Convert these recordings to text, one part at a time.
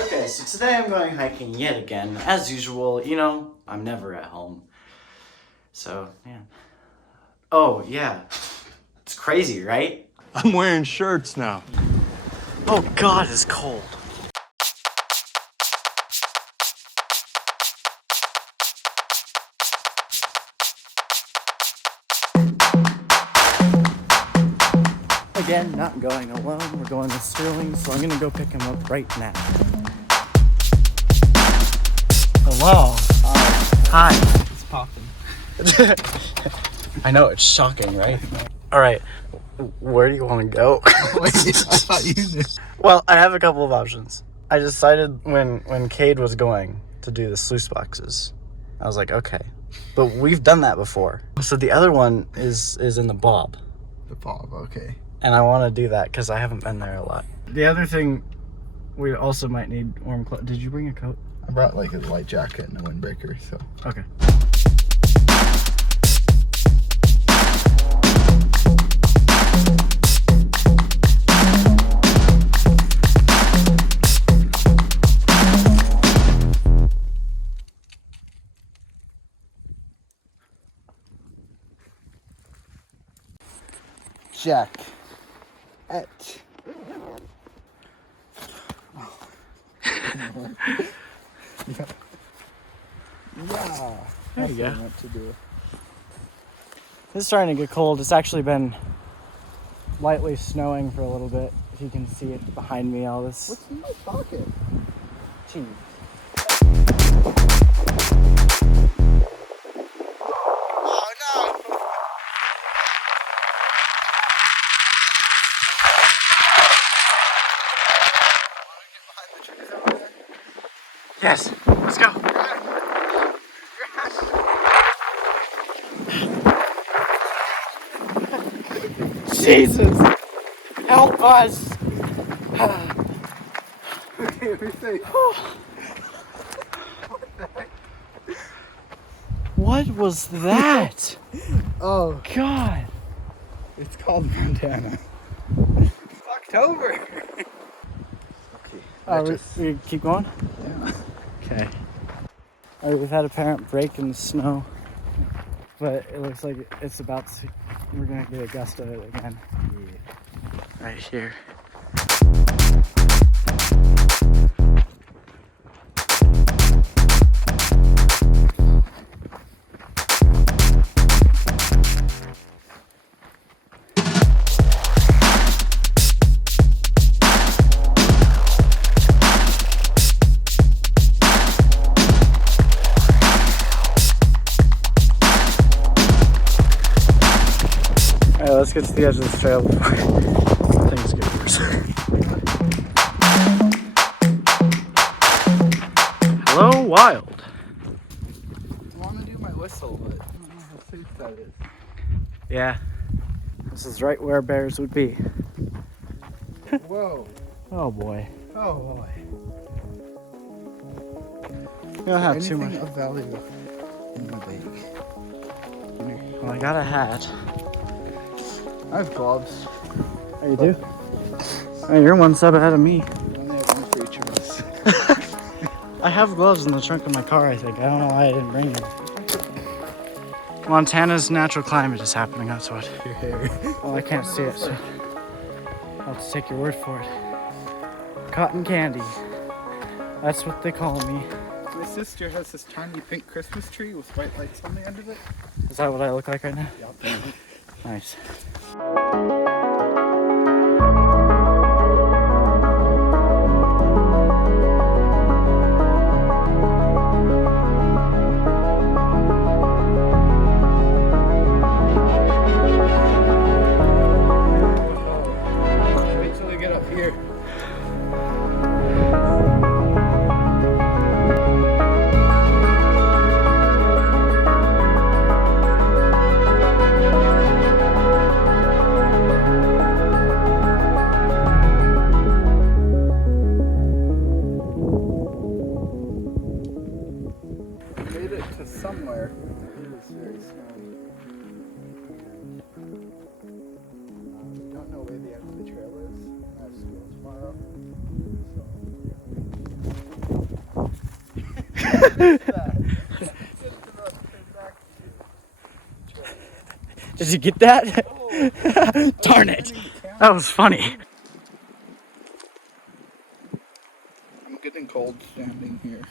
Okay, so today I'm going hiking yet again. As usual, you know, I'm never at home. So, yeah. Oh, yeah. It's crazy, right? I'm wearing shirts now. Oh God, it's cold. Again, not going alone. We're going with Sterling, so I'm gonna go pick him up right now. Hello. Hi. It's popping. I know, it's shocking, right? All right, where do you want to go? Wait, I thought you knew. Well, I have a couple of options. I decided when Cade was going to do the sluice boxes, I was like, okay. But we've done that before. So the other one is in the Bob. The Bob, okay. And I want to do that because I haven't been there a lot. The other thing, we also might need warm clothes. Did you bring a coat? I brought like a light jacket and a windbreaker, so. Okay. Jack. Et. Yeah. There you go. What to do. It's starting to get cold. It's actually been lightly snowing for a little bit. If you can see it behind me, all this. What's in my pocket? cheese. Oh no! Yes, let's go. Jesus, help us. Okay, let me see. What was that? Oh, God. it's called Montana. It's October. Okay. We keep going? Yeah. Okay. We've had a apparent break in the snow, but it looks like it's about to, we're gonna get a gust of it again. Yeah. Right here. Alright, let's get to the edge of this trail before things get worse. Hello, wild. I want to do my whistle, but I don't know how safe that is. Yeah, this is right where bears would be. Whoa. Oh boy. Oh boy. You don't have too much. Anything of value in the bag. Well, I got a hat. I have gloves. Oh, you do? Oh, you're one step ahead of me. We only have one for each of us. I have gloves in the trunk of my car, I think. I don't know why I didn't bring them. Montana's natural climate is happening, that's what. Your hair. Well, I can't see it, so I'll have to take your word for it. Cotton candy. That's what they call me. My sister has this tiny pink Christmas tree with white lights on the end of it. Is that what I look like right now? Yep. Nice. Wait till we get up here. Did you get that? Darn it. That was funny. I'm getting cold standing here.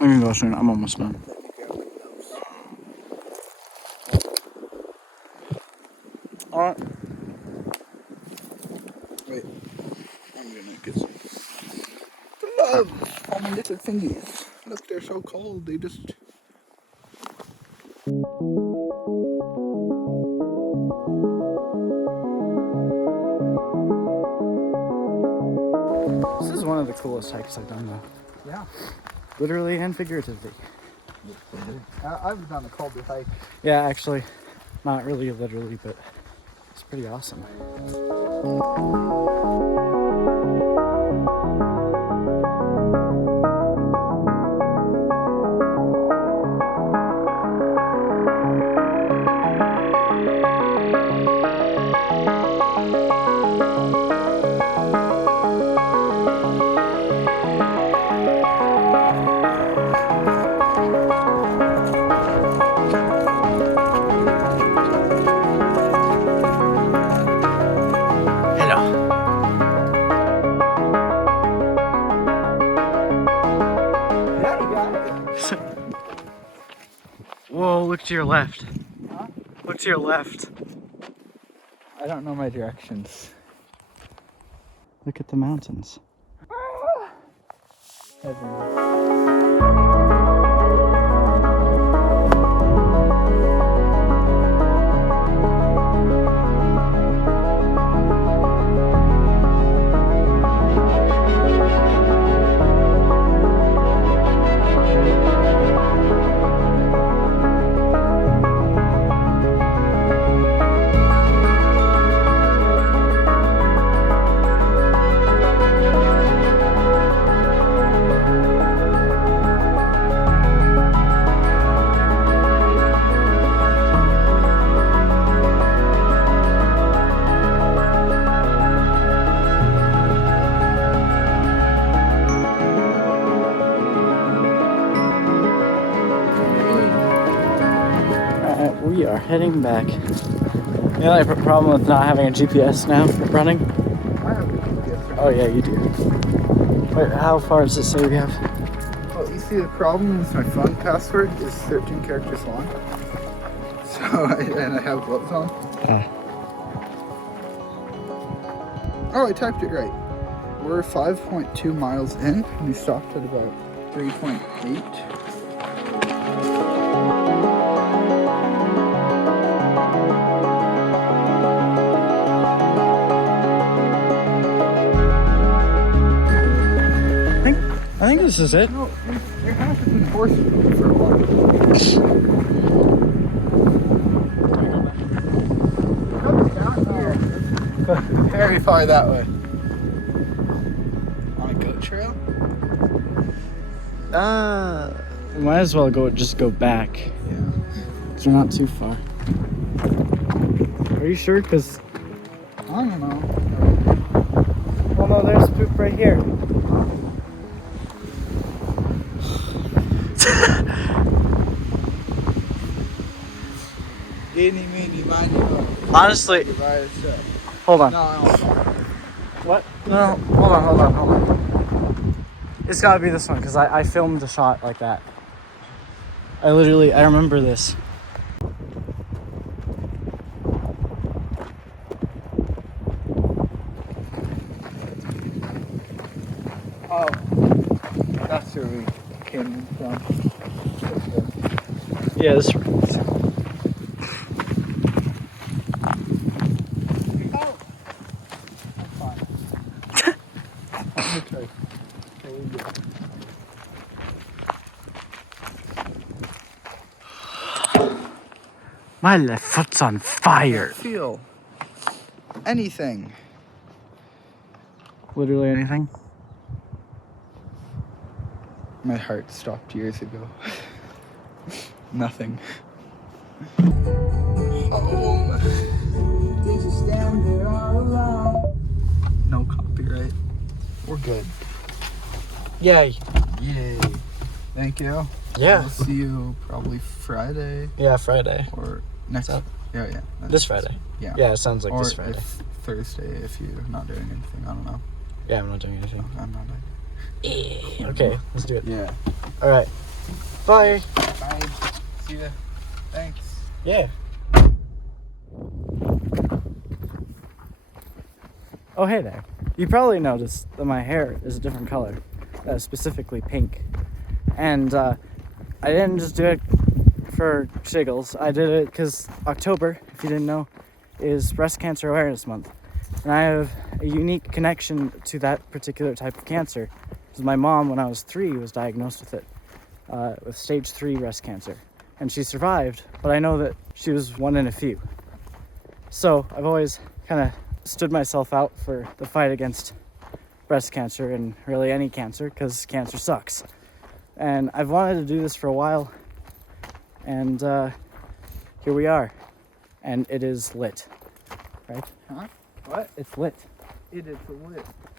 I'm gonna go soon. I'm almost done. Alright. Wait. I'm gonna get some. Gloves on my little fingies. Look, they're so cold. They just. This is one of the coolest hikes I've done, though. Yeah. Literally and figuratively. I've done a colder hike. Yeah, actually, not really literally, but it's pretty awesome. Whoa, look to your left. Huh? Look to your left. I don't know my directions. Look at the mountains. We are heading back. The only problem with not having a GPS now running. I have a GPS. Oh yeah, you do. Wait, how far does it say we have? Well, you see, the problem is my phone password is 13 characters long. So, and I have gloves on. Oh, I typed it right. We're 5.2 miles in, and we stopped at about 3.8. I think this is it. No, there hasn't been horses for a while. Very far that way. On a goat trail? We might as well just go back. Yeah. Cause we're not too far. Are you sure? Cause I don't know. oh no, there's poop right here. Eeny, meeny, miny, moe. Honestly, Divide itself. hold on. No, I don't. What? No, hold on. It's gotta be this one, because I filmed a shot like that. I remember this. Oh, that's where we came from. Yeah, this. Oh! I'm fine. Okay. There we go. My left foot's on fire. Feel anything. Literally anything. My heart stopped years ago. Nothing. No copyright. We're good. Yay. Yay. Thank you. Yeah. We'll see you probably Friday Yeah, Friday. or next. So- Yeah. This Friday. Yeah. Yeah, it sounds like or this Friday. if Thursday if you're not doing anything. I don't know. Yeah, I'm not doing anything. I'm not doing. Okay, let's do it. Yeah. All right. Bye. Bye. See ya. Thanks. Yeah. Oh, hey there. You probably noticed that my hair is a different color, specifically pink. And I didn't just do it for shiggles. I did it because October, if you didn't know, is Breast Cancer Awareness Month. And I have a unique connection to that particular type of cancer. Because my mom, when I was 3, was diagnosed with it, with stage 3 breast cancer. And she survived, but I know that she was one in a few. So I've always kind of stood myself out for the fight against breast cancer and really any cancer, because cancer sucks. And I've wanted to do this for a while, and here we are. And it is lit, right? Huh? What? It's lit. It is lit.